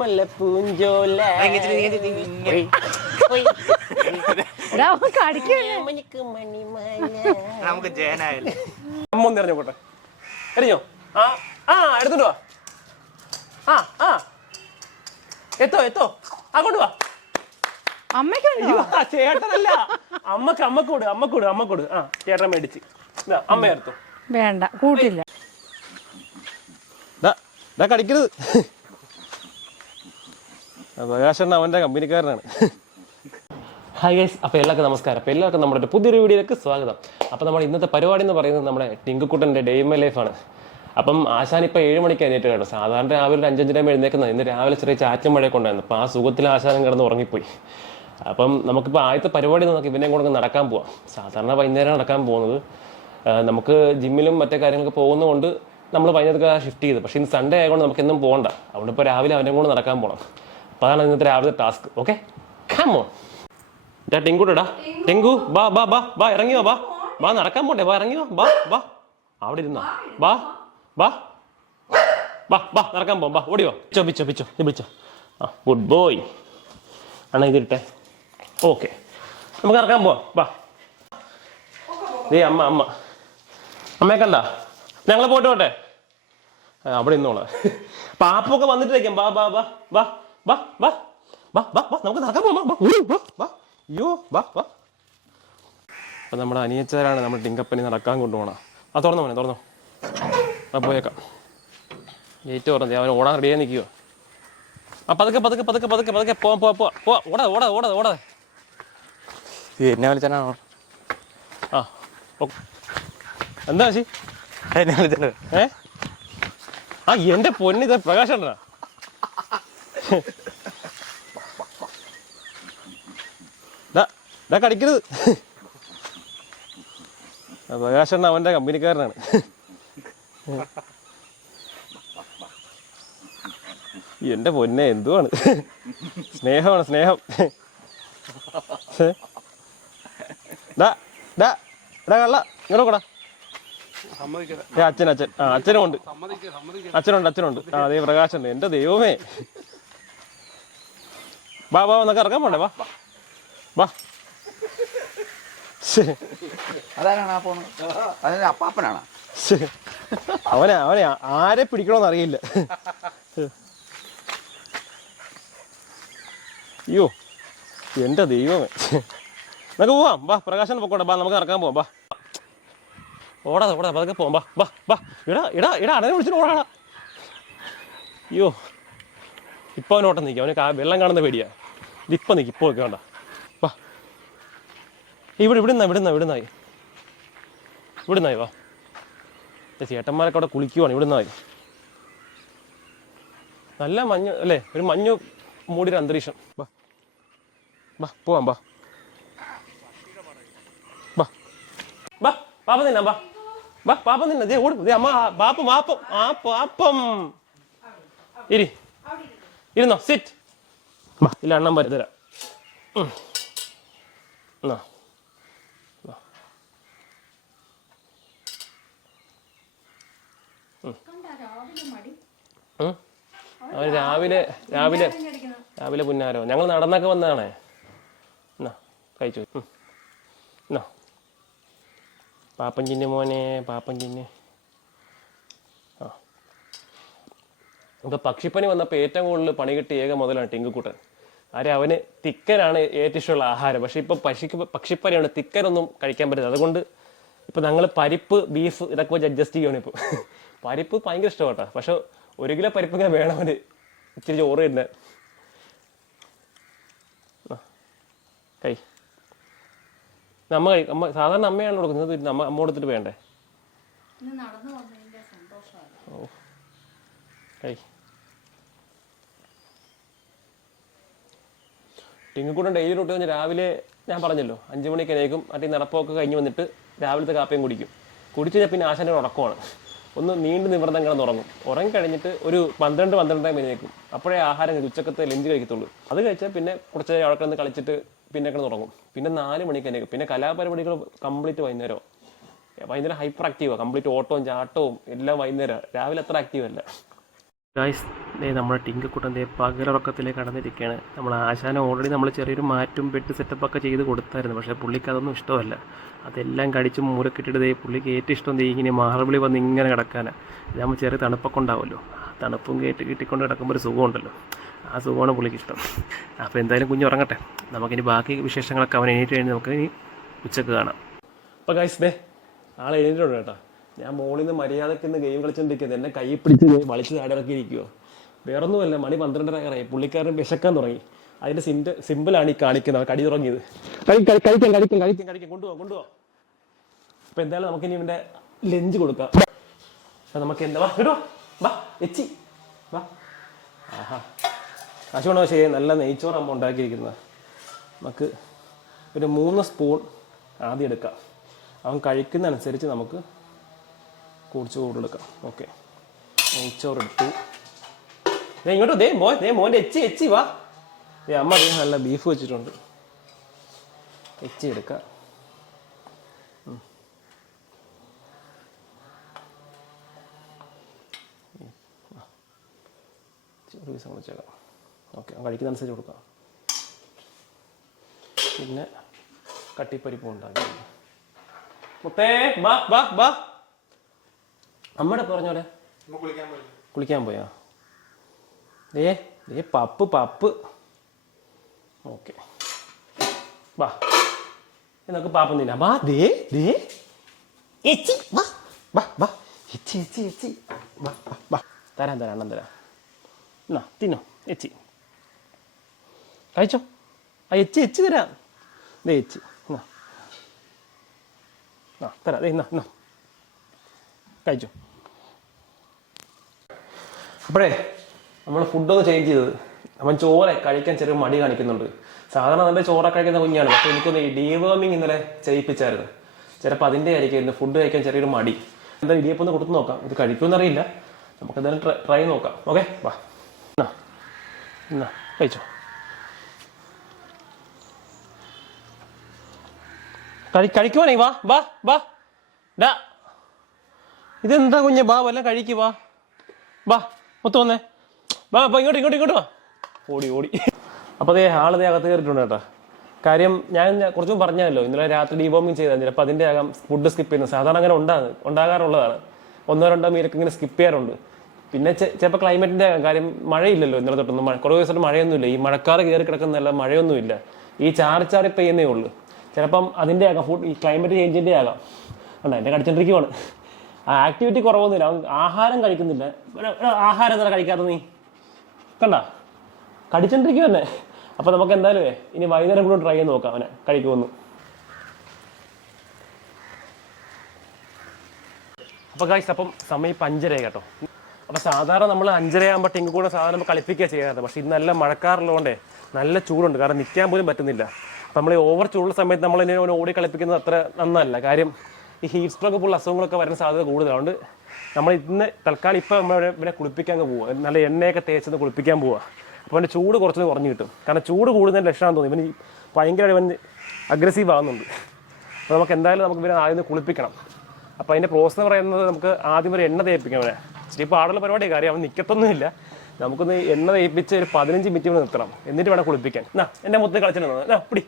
മല്ല പൂഞ്ചോല നമുക്ക് ജയനായല്ലേ അമ്മ ഒന്ന് എറിഞ്ഞോ പോട്ടെ എറിഞ്ഞോ എടുത്തിട്ട് വാ എത്തോ അങ്ങോട്ട് വാ ചേട്ടനല്ല അമ്മക്കോട് ചേട്ടൻ മേടിച്ച് അമ്മ എടുത്തു വേണ്ട കൂട്ടില്ല കടിക്കരുത് പ്രകാശൻ അവന്റെ കമ്പനിക്കാരനാണ്. ഹായ് ഗൈസ്, അപ്പോൾ എല്ലാവർക്കും നമസ്കാരം. അപ്പോൾ എല്ലാവർക്കും നമ്മുടെ പുതിയൊരു വീഡിയോയിലേക്ക് സ്വാഗതം. അപ്പോൾ നമ്മുടെ ഇന്നത്തെ പരിപാടി എന്ന് പറയുന്നത് നമ്മുടെ ടിങ്കുക്കുട്ടൻ്റെ ഡേ ഇൻ മൈ ലൈഫാണ്. അപ്പം ആശാൻ ഇപ്പോൾ 7 മണിക്ക് എഴുന്നേറ്റ് കേട്ടോ. സാധാരണ രാവിലെ ഒരു 5:05 എഴുന്നേക്കുന്നത്. ഇന്ന് രാവിലെ ചെറിയ ചാറ്റും മഴയൊക്കെ ഉണ്ടായിരുന്നു. അപ്പോൾ ആ സുഖത്തിൽ ആശാനം കിടന്ന് ഉറങ്ങിപ്പോയി. അപ്പം നമുക്കിപ്പോൾ ആദ്യത്തെ പരിപാടി നമുക്ക് ഇവനെ കൊണ്ട് നടക്കാൻ പോവാം. സാധാരണ വൈകുന്നേരം നടക്കാൻ പോകുന്നത്. നമുക്ക് ജിമ്മിലും മറ്റേ കാര്യങ്ങളൊക്കെ പോകുന്നതുകൊണ്ട് നമ്മൾ വൈകുന്നേരത്തേക്ക് ഷിഫ്റ്റ് ചെയ്ത്. പക്ഷേ ഇന്ന് സൺഡേ ആയതുകൊണ്ട് നമുക്കെന്നും പോകണ്ട. അതുകൊണ്ട് ഇപ്പോൾ രാവിലെ അവനെ കൊണ്ട് നടക്കാൻ പോകണം. അപ്പോൾ അതാണ് ഇന്നത്തെ രാവിലെ ടാസ്ക്. Okay, come on. ടിങ്കുടാ ടിങ്കു, ബാ ബാ ബാ ബാ ഇറങ്ങിയോ, ബാ നടക്കാൻ പോട്ടെ, ബാ ഇറങ്ങിയോ, ബാ അവിടെ ഇരുന്നോ, ബാ ബാ ബാ ബാ നടക്കാൻ പോവാം, ബാ ഓടിയോ, പിച്ചോ ഗുഡ് ബോയ് അണ്ണാ ഇതിട്ടെ. ഓക്കെ, നമുക്ക് ഇറക്കാൻ പോവാം, ബാ. അമ്മയെ കണ്ട, ഞങ്ങൾ പോട്ടെ അവിടെ ഇന്നോളെ. പാപ്പൊക്കെ വന്നിട്ട് വയ്ക്കാം, ബാ ബാ ബാ ബാ ബാ ബാ ബാ ബാ ബാ നമുക്ക് നടക്കാൻ പോവാം. അയ്യോ ബാ ബാ. അപ്പം നമ്മുടെ അനിയച്ചാരാണ് നമ്മുടെ ടിങ്കപ്പനി നടക്കാൻ കൊണ്ടുപോകണം. തുറന്നോ പോയേക്കാം. ഗേറ്റ് തുറന്നേ, അവൻ ഓടാൻ റെഡിയായി നിൽക്കുവോ. പതുക്കെ പോവാ ഓടാ. എന്നെ വിളിച്ചാണോ? എന്താ ശി എന്നെ വിളിച്ചത്? എന്റെ പൊന്നിത് പ്രകാശണ്ണ. കടിക്കരുത്. പ്രകാശണ്ണ അവന്റെ കമ്പനിക്കാരനാണ്. എന്റെ പൊന്നെ എന്തുവാണ്, സ്നേഹമാണ് സ്നേഹം. കള്ള ഇങ്ങോട്ട് കൂടാ. അച്ഛനുണ്ട്. അതേ പ്രകാശുണ്ട്. എന്റെ ദൈവമേ, ബാ എന്നൊക്കെ ഇറക്കാൻ പോണ്ടേ, ബാ. അവനെ ആരെ പിടിക്കണോന്ന് അറിയില്ല. അയ്യോ എന്റെ ദൈവമേ. നമുക്ക് പോവാം, ബാ. പ്രകാശൻ പൊക്കോട്ടെ, ബാ നമുക്ക് ഇറക്കാൻ പോവാം, ബാ. ഓടാ പതുക്കെ പോവാം, ബാ. ഇടാ അടനെ വിളിച്ചിട്ട് ഓടാടാ. അയ്യോ ഇപ്പൊ അവനോട്ടം നിൽക്കും. അവന് വെള്ളം കാണുന്ന പേടിയാ. ഇതിപ്പം നിൽക്കും, ഇപ്പോൾ ഒക്കെ വേണ്ട. ബാ ഇവിടുന്നായി വാ. ചേട്ടന്മാരൊക്കെ അവിടെ കുളിക്കുവാണ്. ഇവിടുന്നായി നല്ല മഞ്ഞ് അല്ലേ, ഒരു മഞ്ഞ് മൂടിയൊരു അന്തരീക്ഷം. ബാ പോവാം, ബാ. പാപ്പ നിന്നാ, ബാ പാപ്പ നിന്ന ഓടും. അമ്മ പാപ്പം ഇരുന്നോ, സിറ്റ്. ബാ ഇല്ല അണ്ണം തരാം. അവര് രാവിലെ പുന്നാരോ. ഞങ്ങൾ നടന്നൊക്കെ വന്നതാണേ. എന്നാ കഴിച്ചു. എന്നാ പാപ്പഞ്ചിൻ്റെ മോനെ, പാപ്പഞ്ചിൻ്റെ. ഇപ്പൊ പക്ഷിപ്പനി വന്നപ്പോൾ ഏറ്റവും കൂടുതൽ പണി കിട്ടിയ ഏക മുതലാണ് ടിങ്കുക്കുട്ടൻ. അവന് തിക്കനാണ് ഏറ്റവും ഇഷ്ടമുള്ള ആഹാരം. പക്ഷെ ഇപ്പൊ പക്ഷിപ്പനിയാണ്, തിക്കനൊന്നും കഴിക്കാൻ പറ്റില്ല. അതുകൊണ്ട് ഇപ്പൊ ഞങ്ങൾ പരിപ്പ്, ബീഫ് ഇതൊക്കെ വെച്ച് അഡ്ജസ്റ്റ് ചെയ്യണം. ഇപ്പൊ പരിപ്പ് ഭയങ്കര ഇഷ്ടം കേട്ടോ. പക്ഷെ 1 കിലോ പരിപ്പ് ഇങ്ങനെ വേണം അവന്. ഇച്ചിരി ചോറ് തന്നെ കൈ. അമ്മ സാധാരണ അമ്മയാണ് കൊടുക്കുന്നത്, അമ്മ കൊടുത്തിട്ട് വേണ്ടേ. ഓ കൈ. ടിങ്കുക്കുട്ടൻ ഡെയിലി റൂട്ട് കഴിഞ്ഞ് രാവിലെ ഞാൻ പറഞ്ഞല്ലോ 5 മണിക്ക് എണീക്കും. നടപ്പൊക്കെ കഴിഞ്ഞ് വന്നിട്ട് രാവിലത്തെ കാപ്പിയും കുടിച്ചു കഴിഞ്ഞാൽ പിന്നെ ആശാൻ്റെ ഉറക്കമാണ്. ഒന്ന് നീണ്ടു നിവർന്നം കിടന്നുറങ്ങും. ഉറങ്ങിക്കഴിഞ്ഞിട്ട് ഒരു 12 എഴുന്നേക്കും. അപ്പോഴേ ആഹാരം ഉച്ചക്കത്തെ ലഞ്ച് കഴിക്കത്തുള്ളൂ. അത് കഴിച്ചാൽ പിന്നെ കുറച്ച് അവിടെ കിടന്ന് കളിച്ചിട്ട് പിന്നെ കിടന്നുറങ്ങും. പിന്നെ 4 മണിക്ക് എണീക്കും. പിന്നെ കലാപരിപാടികൾ കംപ്ലീറ്റ് വൈകുന്നേരം ഹൈപ്പർ ആക്റ്റീവാണ്. കംപ്ലീറ്റ് ഓട്ടവും ചാട്ടവും എല്ലാം വൈകുന്നേരം. രാവിലെ അത്ര ആക്റ്റീവ് അല്ല. ഗായ്സ് നമ്മുടെ ടിങ്കക്കുട്ടൻ്റെ പകലുറക്കത്തിലേക്ക് കടന്നിരിക്കുകയാണ്. നമ്മൾ ആശാന ഓൾറെഡി നമ്മൾ ചെറിയൊരു മാറ്റും ബെഡ് സെറ്റപ്പൊക്കെ ചെയ്ത് കൊടുത്തായിരുന്നു. പക്ഷേ പുള്ളിക്ക് അതൊന്നും ഇഷ്ടമല്ല. അതെല്ലാം കടിച്ച് മൂലക്കിട്ടിട്ട് പുള്ളിക്ക് ഏറ്റവും ഇഷ്ടം ഇങ്ങനെ മാർബിളി വന്ന് ഇങ്ങനെ കിടക്കാനാണ്. ഇതാകുമ്പോൾ ചെറിയ തണുപ്പൊക്കെ ഉണ്ടാവുമല്ലോ, തണുപ്പും കിട്ടിക്കൊണ്ട് കിടക്കുമ്പോൾ ഒരു സുഖമുണ്ടല്ലോ, ആ സുഖമാണ് പുള്ളിക്ക് ഇഷ്ടം. അപ്പോൾ എന്തായാലും കുഞ്ഞ് ഉറങ്ങട്ടെ. നമുക്കിനി ബാക്കി വിശേഷങ്ങളൊക്കെ അവൻ എണീറ്റ് കഴിഞ്ഞ് നമുക്ക് ഇനി ഉച്ചക്ക് കാണാം. അപ്പോൾ ഗായ്സ് ആളെ എണീറ്റിട്ടുണ്ട് കേട്ടോ. ഞാൻ മോളിൽ നിന്ന് മര്യാദയ്ക്ക് ഇന്ന് ഗെയിം കളിച്ചുകൊണ്ടിരിക്കുന്നത് എന്നെ കൈ പിടിച്ച് വലിച്ച് താടിറക്കിയിരിക്കുമോ. വേറൊന്നുമല്ല, മണി 12:30 പുള്ളിക്കാരൻ വിശക്കാൻ തുടങ്ങി. അതിൻ്റെ സിമ്പിളാണ് ഈ കാണിക്കുന്നത്. കടി തുടങ്ങിയത്. കഴിക്കാം കൊണ്ടുപോകാം. അപ്പോൾ എന്തായാലും നമുക്കിനി ഇവൻ്റെ ലഞ്ച് കൊടുക്കാം. അപ്പം നമുക്ക് എന്താ കേട്ടോ, വാ എച്ചി വാ. ആഹാ, കാശുകൊണ്ടോ ശരി, നല്ല നെയ്ച്ചോറ് അമ്മ ഉണ്ടാക്കിയിരിക്കുന്നത്. നമുക്ക് ഒരു 3 സ്പൂൺ ആദ്യം എടുക്കാം. അവൻ കഴിക്കുന്നതനുസരിച്ച് നമുക്ക് കുറച്ച് കൂടുതലെടുക്കാം. ഓക്കെ, നെയ്ച്ചോറ് ഇട്ടു. ഇങ്ങോട്ടോ മോൻ്റെ എച്ചി വാ. അമ്മ നല്ല ബീഫ് വെച്ചിട്ടുണ്ട്, എച്ചി എടുക്കാം. ഒരു പീസ് വെച്ചേക്കാം. ഓക്കെ, കഴിക്കുന്നതനുസരിച്ച് കൊടുക്കാം. പിന്നെ കട്ടിപ്പരിപ്പ് ഉണ്ടാക്കി. മുത്തേ ബാ ബാ ബാ. അമ്മയുടെ പറഞ്ഞോടെ കുളിക്കാൻ പോയാ? പപ്പ്. ഓക്കെ, വാ എന്നൊക്കെ പാപ്പൊന്നില്ല. വാ എച്ചി വാ വാ വാ. എച്ചി വാ വാ. തരാം എണ്ണം തരാം. എന്നാ തിന്നോ എച്ചി, കഴിച്ചോ. ആ എച്ചി തരാം. എച്ചി തരാം. എന്നാ കഴിച്ചോ. അപ്പോഴേ നമ്മൾ ഫുഡൊന്ന് ചേഞ്ച് ചെയ്തത്. അവൻ ചോറ് കഴിക്കാൻ ചെറിയ മടി കാണിക്കുന്നുണ്ട്. സാധാരണ നല്ല ചോറൊക്കെ കഴിക്കുന്ന കുഞ്ഞാണ്, പക്ഷെ എനിക്കൊന്ന് ഡീവേമിങ് ഇന്നലെ ചെയ്യിപ്പിച്ചായിരുന്നു. ചിലപ്പോൾ അതിൻ്റെ ആയിരിക്കും ഫുഡ് കഴിക്കാൻ ചെറിയൊരു മടി. എന്തായാലും ഇടിയപ്പം ഒന്ന് കൊടുത്ത് നോക്കാം. ഇത് കഴിക്കുമെന്നറിയില്ല, നമുക്ക് എന്തായാലും ട്രൈ നോക്കാം. ഓക്കെ, വാ എന്നാ കഴിച്ചോ. കഴിക്കുവാണേ വാ വാ വാ. ഡാ ഇതെന്താ കുഞ്ഞെ, വാ വല്ല കഴിക്കുവാ. വാ മൊത്തം വന്നേ, വാ ഇങ്ങോട്ട് വാ. ഓടി. അപ്പോൾ ആളതേ അകത്ത് കയറിയിട്ടുണ്ട് കേട്ടോ. കാര്യം ഞാൻ കുറച്ചും പറഞ്ഞല്ലോ, ഇന്നലെ രാത്രി ഡീവോമിങ് ചെയ്താൽ ചിലപ്പോൾ അതിൻ്റെ ആകാം ഫുഡ് സ്കിപ്പ് ചെയ്യുന്നത്. സാധാരണ അങ്ങനെ ഉണ്ടാകാറുള്ളതാണ്. 1-2 മീനൊക്കെ ഇങ്ങനെ സ്കിപ്പ് ചെയ്യാറുണ്ട്. പിന്നെ ചിലപ്പോൾ ക്ലൈമറ്റിൻ്റെ കാര്യം, മഴയില്ലല്ലോ ഇന്നലെ തൊട്ടൊന്നും. കുറേ ദിവസമായിട്ട് മഴയൊന്നുമില്ല. ഈ മഴക്കാറ് കയറി കിടക്കുന്നതല്ല, മഴയൊന്നുമില്ല. ഈ ചാറി പെയ്യുന്നേ ഉള്ളൂ. ചിലപ്പം അതിൻ്റെ ആകാം, ഈ ക്ലൈമറ്റ് ചേഞ്ചിൻ്റെ ആകാം. കണ്ടോ എൻ്റെ കടിച്ചോണ്ടിരിക്കുവാണ്. ആക്ടിവിറ്റി കുറവൊന്നുമില്ല. അവൻ ആഹാരം കഴിക്കുന്നില്ല. ആഹാരം എന്താ കഴിക്കാത്ത നീ കണ്ട, കടിച്ചോണ്ടിരിക്കുവന്നെ. അപ്പം നമുക്ക് എന്തായാലും ഇനി വൈകുന്നേരം കൂടെ ട്രൈ ചെയ്ത് നോക്കാം അവനെ കഴിക്കുമെന്ന്. അപ്പോൾ ഗായ്സ്, അപ്പം സമയം 5:30 കേട്ടോ. അപ്പോൾ സാധാരണ നമ്മൾ 5:30 ആകുമ്പോൾ ടിങ്കു കൂടെ സാധാരണ കളിപ്പിക്കുക ചെയ്യാറുണ്ട്. പക്ഷേ ഇന്ന് നല്ല മഴക്കാറുള്ളതുകൊണ്ടേ നല്ല ചൂടുണ്ട്. കാരണം നിൽക്കാൻ പോലും പറ്റുന്നില്ല. അപ്പം നമ്മൾ ഓവർ ചൂടുള്ള സമയത്ത് നമ്മളിനെ ഓടി കളിപ്പിക്കുന്നത് അത്ര നന്നല്ല. കാര്യം ഈ ഹീറ്റ് സ്ട്രോക്ക് പോലുള്ള അസുഖങ്ങളൊക്കെ വരുന്ന സാധ്യത കൂടുതലുണ്ട്. നമ്മൾ ഇന്ന് തൽക്കാലം ഇപ്പം നമ്മൾ ഇവിടെ കുളിപ്പിക്കാൻ പോവുക, നല്ല എണ്ണയൊക്കെ തേച്ചത് കുളിപ്പിക്കാൻ പോവുക. അപ്പോൾ അവൻ്റെ ചൂട് കുറച്ച് കുറഞ്ഞ് കിട്ടും. കാരണം ചൂട് കൂടുന്നതിൻ്റെ ലക്ഷണം തോന്നി. ഇവൻ ഭയങ്കര അഗ്രസീവ് ആകുന്നുണ്ട്. അപ്പോൾ നമുക്ക് എന്തായാലും ഇവനെ ആദ്യം കുളിപ്പിക്കണം. അപ്പോൾ അതിൻ്റെ പ്രോസസ് പറയുന്നത്, നമുക്ക് ആദ്യം ഒരു എണ്ണ തേപ്പിക്കണം. അവനെ ഇച്ചിരി പാടുള്ള പരിപാടിയാണ്. കാര്യം അവൻ നിൽക്കത്തൊന്നുമില്ല. നമുക്കൊന്ന് എണ്ണ തേപ്പിച്ച് ഒരു 15 മിനിറ്റ് നിർത്തണം. എന്നിട്ട് വേണം കുളിപ്പിക്കാൻ. എൻ്റെ മുത്ത് കളിച്ചിട്ടുണ്ടോ പിടി.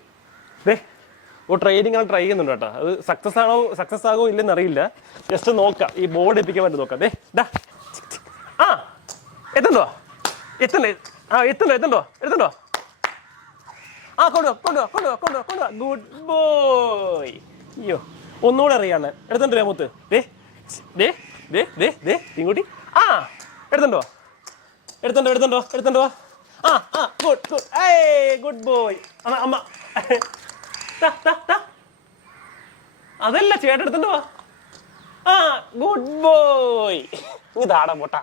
ട്രെയിനിങ് ആണ് ട്രൈ ചെയ്യുന്നുണ്ട് കേട്ടോ. അത് സക്സസ് ആകോ ഇല്ലെന്ന് അറിയില്ല. ജസ്റ്റ് നോക്കാം, ഈ ബോർഡ് എത്തിക്കാൻ വേണ്ടി നോക്കാം. എത്തണ്ടോ കൊണ്ടുവാ. Good boy. അയ്യോ, ഒന്നുകൂടെ അറിയാണ്. എടുത്തോണ്ടോ മുത്ത്. ഇങ്ങോട്ടി. എടുത്തോണ്ടോ. Good boy. അമ്മ അതല്ല, ചേട്ടൻ എടുത്തോണ്ട് വാ. Good boy. ഇതാടാ പോട്ടാ.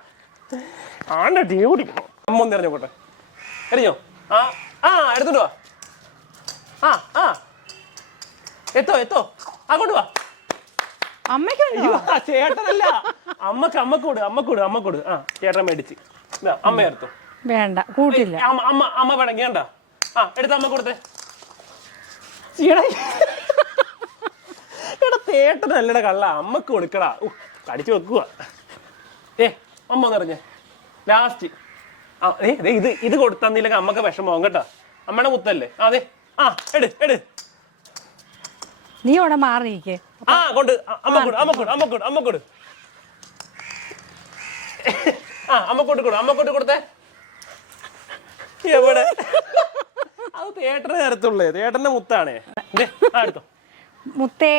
ആണ്ട ടീ കുടിക്കണം. അമ്മ ഒന്ന് എറിഞ്ഞോ പോട്ടെ. എറിഞ്ഞോ? എടുത്തോണ്ട് വാ. എത്തോ. അങ്ങോട്ട് വാ. ചേട്ടനല്ല, അമ്മക്കൂട്. ചേട്ടൻ മേടിച്ച് അമ്മ എടുത്തോ. വേണ്ട, കൂട്ടില്ല. അമ്മ വേണ്ട. എടുത്ത അമ്മ കൊടുത്തേ. തേട്ടനല്ലട കള്ള, അമ്മക്ക് കൊടുക്കടാ. കടിച്ചു വെക്കുക. അമ്മ നിറഞ്ഞേ. ലാസ്റ്റ് ഇത് കൊടുത്തന്നില്ലെങ്കിൽ അമ്മക്ക് വിഷമാവും കേട്ടോ. അമ്മയുടെ മുത്തല്ലേ? അതെ. ആ എട് നീ അവിടെ മാറിയിരിക്കേ. ആ കൊണ്ട് അമ്മക്കോട് ആ അമ്മക്കോട്ട് കൊടുത്തേ. എവിടെ? അത് തേട്ടനെ നേരത്തുള്ളേ, തേട്ടന്റെ മുത്താണേ. എടുത്തോ മുത്തേ.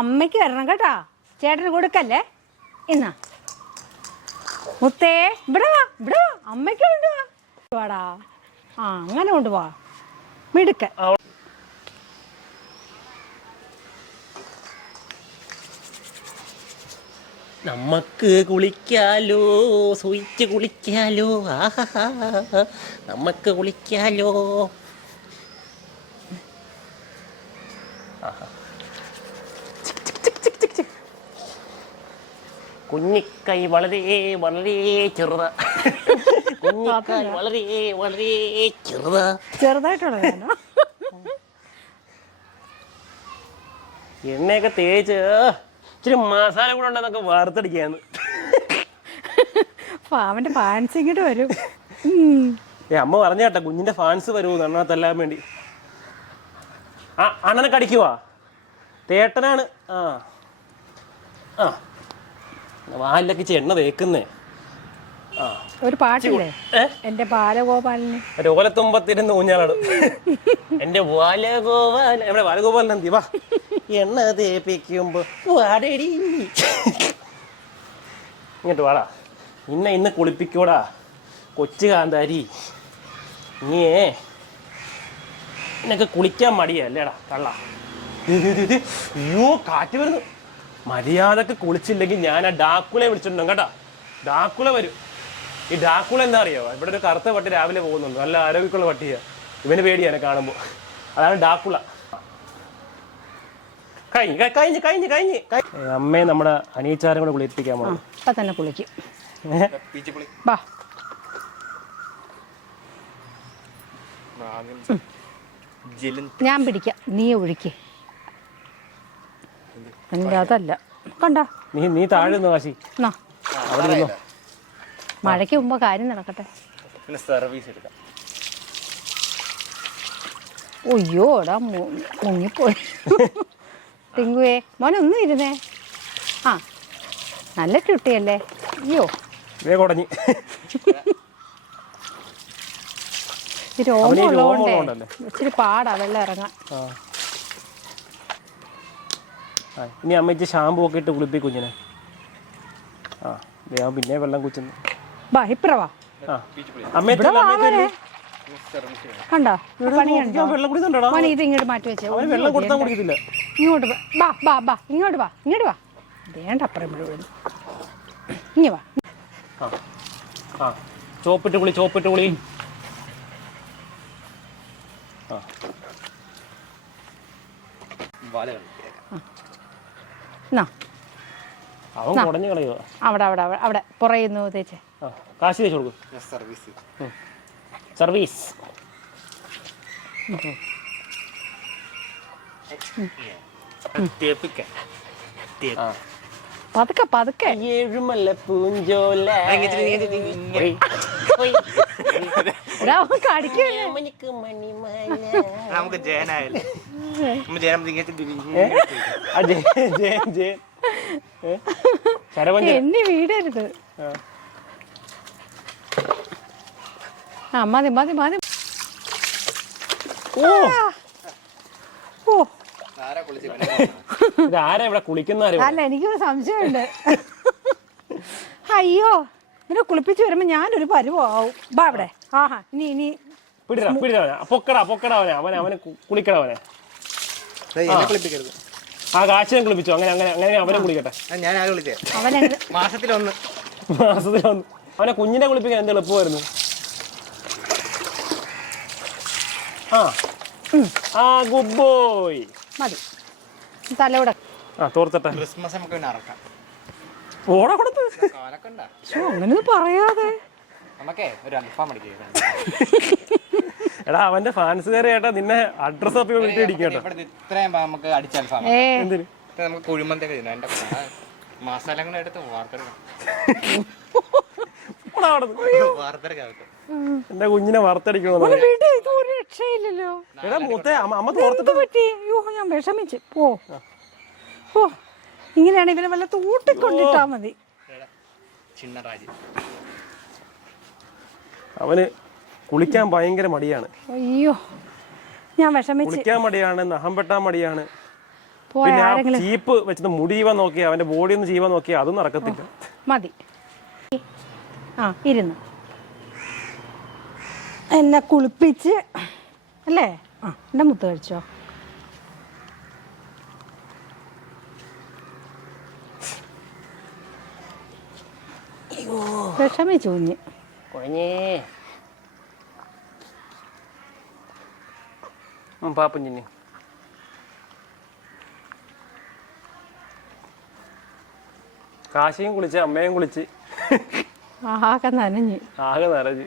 അമ്മയ്ക്ക് വരണം കേട്ടാ, ചേട്ടന് കൊടുക്കല്ലേ. എന്നാ മുത്തേ, ഇവിടെ വാ അമ്മയ്ക്ക് കൊണ്ടുവാ. വാടാ. ആ അങ്ങനെ കൊണ്ടുപോവാ. മിടുക്കൻ. നമ്മക്ക് കുളിക്കാലോ, സൂയിച്ച് കുളിക്കാലോ, നമ്മക്ക് കുളിക്കാലോ. കുഞ്ഞിക്കൈ വളരെ വളരെ ചെറുതാ. കുഞ്ഞിക്കൈ വളരെ വളരെ ചെറുതാ. ചെറുതായിട്ടുള്ളതാണോ? എണ്ണയൊക്കെ തേച്ച് ഇച്ചിരി മസാല കൂടെ ഉണ്ടെന്നൊക്കെ വാർത്തടിക്കാന്ന്. അവന്റെ ഫാൻസ് ഇങ്ങോട്ട് വരും. അമ്മ പറഞ്ഞ കേട്ടാ കുഞ്ഞിന്റെ ഫാൻസ് വരുമോ എണ്ണ വേണ്ടി. ആ അണ്ണനെ കടിക്കുവാ, തേട്ടനാണ്. ആ ആ വാലിലൊക്കെ എണ്ണ തേക്കുന്നേ. ആ ഒരു പാട്ടില്ലേ, എന്റെ ബാലഗോപാലിന്. ഓലത്തുമ്പത്തിരുന്ന് ഊഞ്ഞാലാടും. എന്റെ ബാലഗോപാൽ. എവിടെ ബാലഗോപാലൻ എന്തി? വാ എണ്ണ തേപ്പിക്കുമ്പോ വാടേടി. ഇങ്ങോട്ട് വാടാ, ഇന്ന് കുളിപ്പിക്കൂടാ കൊച്ചു കാന്താരി. ഇനിയേ എന്നൊക്കെ കുളിക്കാൻ മടിയല്ലേടാ കള്ള. അയ്യോ കാറ്റ് വരുന്നു. മര്യാദക്ക് കുളിച്ചില്ലെങ്കിൽ ഞാൻ ആ ഡാക്കുളെ വിളിച്ചിട്ടുണ്ടോ കേട്ടാ. ഡാക്കുള വരും. ഈ ഡാക്കുള എന്താ അറിയോ? ഇവിടെ ഒരു കറുത്ത പട്ടി രാവിലെ പോകുന്നുണ്ട്, നല്ല ആരോഗ്യമുള്ള പട്ടിയാ. ഇവന് പേടിയാണ് കാണുമ്പോൾ. അതാണ് ഡാക്കുള. കഴിഞ്ഞ് അമ്മയെ നമ്മുടെ അനീച്ചാരം കൂടെ കുളിപ്പിക്കാൻ പോകും. ഇപ്പൊ തന്നെ കുളിക്കും. വാ. ഞാൻ പിടിക്കാം, നീ ഒഴിക്കേ. എന്റെ അതല്ല കണ്ട. നീ താഴെ നിന്ന് കാശി. അവിടെ നിന്നോ. മഴയ്ക്ക് മുമ്പ് കാര്യം നടക്കട്ടെ. സർവീസ് എടുക്കാം. ഒയ്യോ എടാ മുങ്ങിപ്പോയി. ടിങ്കുവേ മോനൊന്നും ഇരുന്നേ. ആ നല്ല കുട്ടിയല്ലേ. അയ്യോ കുടഞ്ഞ്. ഈ രോഗമുള്ളതുകൊണ്ടേ ഇച്ചിരി പാടാ വെള്ളം ഇറങ്ങാൻ. ഇനി അമ്മയ്ക്ക് ഷാമ്പു ഒക്കെ ഇട്ട് കുളിപ്പി കുഞ്ഞിനെ. ആ ഞാൻ പിന്നെ വെള്ളം കുച്ചുന്നു. വാ ഇപ്പറവാ. കണ്ടോ പണിയുണ്ടോ? മോനെ ഇത് ഇങ്ങോട്ട് മാറ്റി വെച്ചേ. വെള്ളം കൊടുത്താൽ കുടിക്കത്തില്ല. ഇങ്ങോട്ട് വാ ഇങ്ങോട്ട് വാ. വേണ്ട അപ്പുറം ഇവിടെ ഇങ്ങ വാ. ആ ചോപ്പിട്ട് കുളി. അവൻ കുടഞ്ഞു കളയുക. അവിടെ പുറയുന്നു തേച്ചേ. കാശി തേച്ച് കൊടുക്കും. സർവീസ്. പതുക്കെ ഏഴുമല്ല പൂഞ്ചോല. നമുക്ക് ജയനായല്ലേ. എന്നെ വീടരുത്. ആ മതി. ഓ ആരാ ഇവിടെ കുളിക്കുന്ന? അല്ല എനിക്കൊരു സംശയമുണ്ട്. അയ്യോ ഇതിനെ കുളിപ്പിച്ച് വരുമ്പോ ഞാനൊരു പരുവാവും. ബാ അവിടെ. ആഹാ ഇനി പൊക്കടാ അവനെ കുളിക്കടവനെ. ആ കാശിനെ കുളിപ്പിച്ചു. അങ്ങനെ അവനെ കുളിക്കട്ടെ. അവനെ മാസത്തിലൊന്ന്. അവനെ കുഞ്ഞിനെ കുളിപ്പിക്കാൻ എന്ത് എളുപ്പമായിരുന്നു. ആ ഗുഡ് ബോയ്. മതി തലവിടെ. തോർത്തട്ടെ. ക്രിസ്മസ് നമുക്ക് പിന്നെ അറക്കാം. ഓടാ കൊടുത്ത്. അങ്ങനെയൊന്നും പറയാതെ. നമുക്കേ ഒരു അൽഫാം അടിക്കാം. എടാ അവന്റെ ഫാൻസുകാരെ ഏട്ടാ നിന്നെ അഡ്രസ് ഒക്കെ കേട്ടോ. ഇത്രയും നമുക്ക് അടിച്ച അൽഫാം. എന്തിന് നമുക്ക് കുഴിമന്തൊക്കെ മസാല കൂടെ എടുത്ത് വാർത്തെടുക്കാം. വാർത്തരക്കകത്ത് എന്റെ കുഞ്ഞിനെ വറുത്തടിക്കണോ വീട്ടിൽ ഇത് ഒരു രക്ഷയില്ലല്ലോ. എടാ മുത്തേ അമ്മ എന്ത് പറ്റി? അയ്യോ ഞാൻ വിഷമിച്ച് പോ. ഇങ്ങനെയാണ് ഇവനെ വല്ല തൂട്ടിക്കൊണ്ടിട്ടാ മതി. ചിന്നറാജ് അവന് കുളിക്കാൻ ഭയങ്കര മടിയാണ്. അയ്യോ ഞാൻ വിഷമിച്ച്. കുളിക്കാൻ മടിയാണ്, നഖം വെട്ടാൻ മടിയാണ്. പോയ പിന്നെ ആ ആരെങ്കിലും ചീപ്പ് വെച്ചത് മുടിയുവാൻ നോക്കിയാ അവന്റെ ബോഡി ഒന്ന് ചെയ്യുവാൻ നോക്കിയാ അതും നടക്കത്തില്ല. മതി. ഇരുന്നു എന്നെ കുളിപ്പിച്ച് അല്ലേ? എന്റെ മുത്ത് കഴിച്ചോ. വിഷമിച്ചു കുഞ്ഞ്. പാപ്പഞ്ഞിന് കാശിയും കുളിച്ച് അമ്മയും കുളിച്ച് ആകെ നനഞ്ഞ് ആകെ നിറഞ്ഞ്.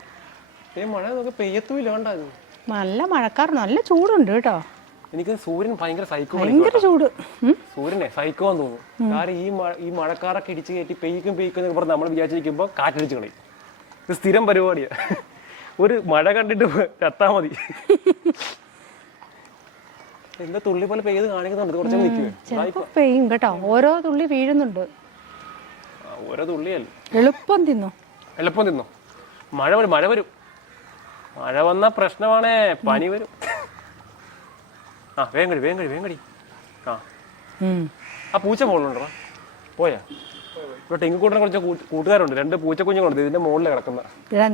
ഈ മഴ നോക്കി പെയ്യത്തുമില്ല കണ്ടത്. നല്ല മഴക്കാർ, നല്ല ചൂടുണ്ട് കേട്ടോ. എനിക്ക് സൂര്യൻ ഭയങ്കര സൈക്കോ. ഭയങ്കര ചൂട്. സൂര്യനെ സൈക്കോന്ന് തോന്നുന്നു. കാരണം ഈ മഴക്കാരൊക്കെ ഇടിച്ച് കയറ്റി പെയ്ക്കും എന്നൊക്കെ പറഞ്ഞ് നമ്മൾ വിചാരിച്ചിരിക്കുമ്പോ കാറ്റടിച്ച് കളയും. ഇത് സ്ഥിരം പരിപാടിയാ. ഒരു മഴ കണ്ടിട്ട് എത്താ മതി. എന്താ തുള്ളി പോലെ പെയ്ത് കാണിക്കുന്നുണ്ട്. കുറച്ച് നിൽക്കുവേ പെയ്യും കേട്ടോ. ഓരോ തുള്ളി വീഴുന്നുണ്ട്. ഓരോ തുള്ളിയല്ല. എളുപ്പം തിന്നോ. മഴ വരും. മഴ വന്ന പ്രശ്നമാണേ, പനി വരും. വേഗം കടി. ആ പൂച്ച മുകളിലുണ്ടോ? പോയാ? ഇവിടെ ടെങ്കിക്കൂട്ടിനെ കുറച്ച് കൂട്ടുകാരുണ്ട്. 2 പൂച്ചക്കുഞ്ഞുങ്ങളുണ്ട് ഇതിന്റെ മുകളിൽ കിടക്കുന്ന.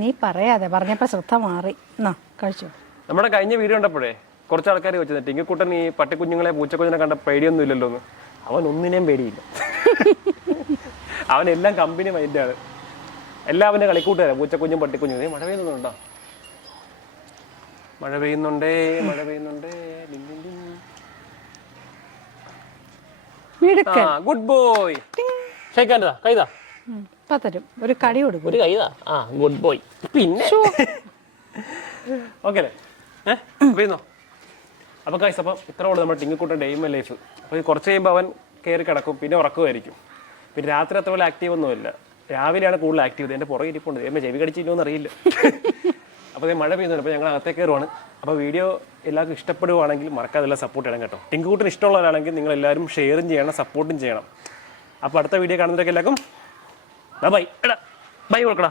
നീ പറയാതെ പറഞ്ഞപ്പോ ശ്രദ്ധ മാറി. കഴിച്ചു. നമ്മുടെ കഴിഞ്ഞ വീഡിയോ ഉണ്ടപ്പോഴേ കുറച്ച് ആൾക്കാർ വെച്ചത് ടെങ്കിക്കൂട്ടൻ ഈ പട്ടിക്കുഞ്ഞുങ്ങളെ പൂച്ചക്കുഞ്ഞിനെ കണ്ട പേടിയൊന്നും ഇല്ലല്ലോ എന്ന്. അവൻ ഒന്നിനെയും പേടിയില്ല. അവനെല്ലാം കമ്പനി മൈൻഡാണ്. എല്ലാം അവന്റെ കളിക്കൂട്ടുകാരാണ്, പൂച്ചക്കുഞ്ഞും പട്ടിക്കുഞ്ഞും. മഴ പെയ്യുന്നുണ്ടോ? മഴ പെയ്യുന്നുണ്ടേ. Good boy. കൈതാ തരും. ഒരു കടി കൊടുക്കും. ഒരു കൈതാ. Good boy. പിന്നെ ഓക്കെ അല്ലേ? പെയ്യുന്നോ? അപ്പൊ കൈസ്, അപ്പം ഇത്രയോട് നമ്മുടെ ടിങ്കിക്കൂട്ടൻ ഡേ ഇൻ മൈ ലൈഫ്. അപ്പൊ കുറച്ച് കഴിയുമ്പോൾ അവൻ കയറി കിടക്കും, പിന്നെ ഉറക്കുമായിരിക്കും. പിന്നെ രാത്രി അത്ര പോലെ ആക്റ്റീവ് ഒന്നുമില്ല. രാവിലെയാണ് കൂടുതൽ ആക്റ്റീവ്. എൻ്റെ പുറകെ ഇരിപ്പുണ്ട്. എന്നെ ചെവി കടിച്ചില്ലോ എന്നറിയില്ല. അപ്പോൾ മഴ പെയ്യുന്നുണ്ട്. അപ്പോൾ ഞങ്ങൾ അകത്തേക്ക് കയറുവാണ്. അപ്പോൾ വീഡിയോ എല്ലാവർക്കും ഇഷ്ടപ്പെടുവാണെങ്കിൽ മറക്കാതെല്ലാം സപ്പോർട്ട് ചെയ്യണം കേട്ടോ. ടിങ്കിക്കൂട്ടൻ ഇഷ്ടമുള്ളവരാണെങ്കിൽ നിങ്ങൾ എല്ലാവരും ഷെയറും ചെയ്യണം, സപ്പോർട്ടും ചെയ്യണം. അപ്പോൾ അടുത്ത വീഡിയോ കാണുന്നവരൊക്കെ എല്ലാവർക്കും ബൈ. ബൈ കൊടുക്കടാ.